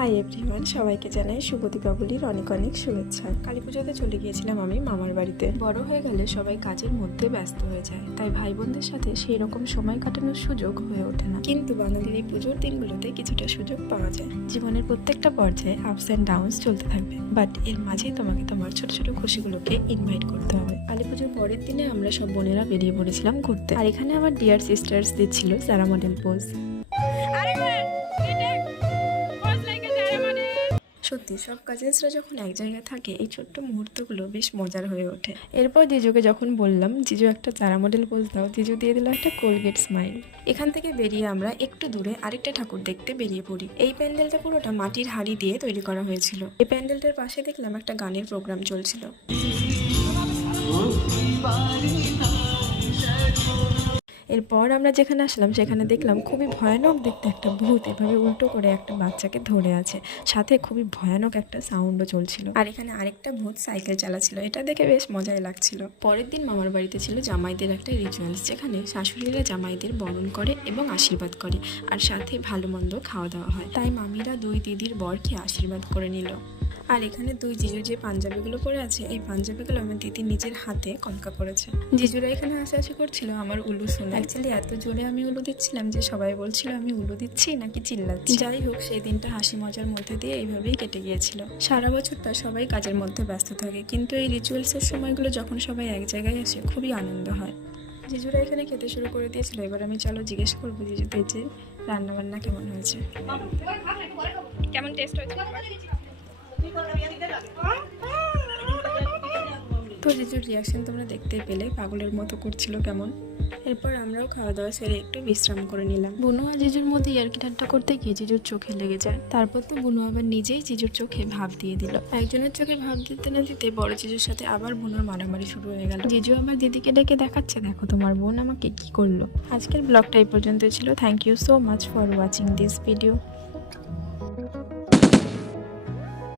Hi everyone, সবাইকে জানাই শুভ দীপাবলির অনেক অনেক শুভেচ্ছা। কালী পুজোতে চলে গিয়েছিলাম আমি মামার বাড়িতে। বড় হয়ে গেলে সবাই কাজের মধ্যে ব্যস্ত হয়ে যায়, তাই ভাই বোনদের সাথে সেই রকম সময় কাটানোর সুযোগ হয়ে ওঠে না। কিন্তু বাঙালির এই পুজোর দিনগুলোতে কিছুটা সুযোগ পাওয়া যায়। জীবনের প্রত্যেকটা পর্যায়ে আপস অ্যান্ড ডাউনস চলতে থাকবে, বাট এর মাঝেই তোমাকে তোমার ছোট ছোট খুশিগুলোকে ইনভাইট করতে হবে। কালী পুজোর পরের দিনে আমরা সব বোনেরা বেরিয়ে পড়েছিলাম ঘুরতে, আর এখানে আমার ডিয়ার সিস্টার্স দিচ্ছিল যারা মডেল পোজ। সত্যি সব কাজিনসরা যখন এক জায়গায় থাকে, এই ছোট্ট মুহূর্তগুলো বেশ মজার হয়ে ওঠে। এরপর জিজুকে যখন বললাম জিজু একটা চারা মডেল পোজ দাও, জিজু দিয়ে দিল একটা কোলগেট স্মাইল। এখান থেকে বেরিয়ে আমরা একটু দূরে আরেকটা ঠাকুর দেখতে বেরিয়ে পড়ি। এই প্যান্ডেলটা পুরোটা মাটির হাড়ি দিয়ে তৈরি করা হয়েছিল। এই প্যান্ডেলটার পাশে দেখলাম একটা গানের প্রোগ্রাম চলছিল। এরপর আমরা যেখানে আসলাম সেখানে দেখলাম খুবই ভয়ানক দেখতে একটা ভূত এভাবে উল্টো করে একটা বাচ্চাকে ধরে আছে, সাথে খুবই ভয়ানক একটা সাউন্ডও চলছিল। আর এখানে আরেকটা ভূত সাইকেল চালাচ্ছিল, এটা দেখে বেশ মজাই লাগছিল। পরের দিন মামার বাড়িতে ছিল জামাইদের একটা রিচুয়ালস, যেখানে শাশুড়িরা জামাইদের বরণ করে এবং আশীর্বাদ করে, আর সাথে ভালো মন্দ খাওয়া দাওয়া হয়। তাই মামিরা দুই দিদির বরকে আশীর্বাদ করে নিল। আর এখানে দুই জিজু যে পাঞ্জাবিগুলো পরে আছে, এই পাঞ্জাবিগুলো আমার দিদি নিজের হাতে কলকা করেছে। জিজুরা এখানে হাসাহাসি করছিল আমার উলু শুনে। অ্যাকচুয়ালি এত জোরে আমি উলু দিচ্ছিলাম যে সবাই বলছিল আমি উলু দিচ্ছি নাকি চিল্লাচ্ছি। যাই হোক, সেই দিনটা হাসি মজার মধ্যে দিয়ে এইভাবেই কেটে গিয়েছিল। সারা বছরটা সবাই কাজের মধ্যে ব্যস্ত থাকে, কিন্তু এই রিচুয়ালসের সময়গুলো যখন সবাই এক জায়গায় আসে খুবই আনন্দ হয়। জিজুরা এখানে খেতে শুরু করে দিয়েছিল। এবার আমি চলো জিজ্ঞেস করবো জিজুদের যে রান্নাবান্না কেমন হয়েছে, কেমন টেস্ট হয়েছে। তো জিজুর রিয়াকশন তোমরা দেখতে পেলে, পাগলের মতো করছিল কেমন। এরপর আমরাও খাওয়া দাওয়া সেরে একটু বিশ্রাম করে নিলাম। বুনু আর জিজুর মধ্যে ইয়ার্কি ঠাট্টা করতে গিয়ে জিজুর চোখে লেগে যায়। তারপর তো বুনু আবার নিজেই জিজুর চোখে ভাব দিয়ে দিল। একজনের চোখে ভাব দিতে না দিতে বড় জিজুর সাথে আবার বুনুর মারামারি শুরু হয়ে গেল। জিজু আবার দিদিকে ডেকে দেখাচ্ছে, দেখো তোমার বোন আমাকে কি করলো। আজকের ব্লগটা এই পর্যন্ত ছিল। Thank you so much for watching this video.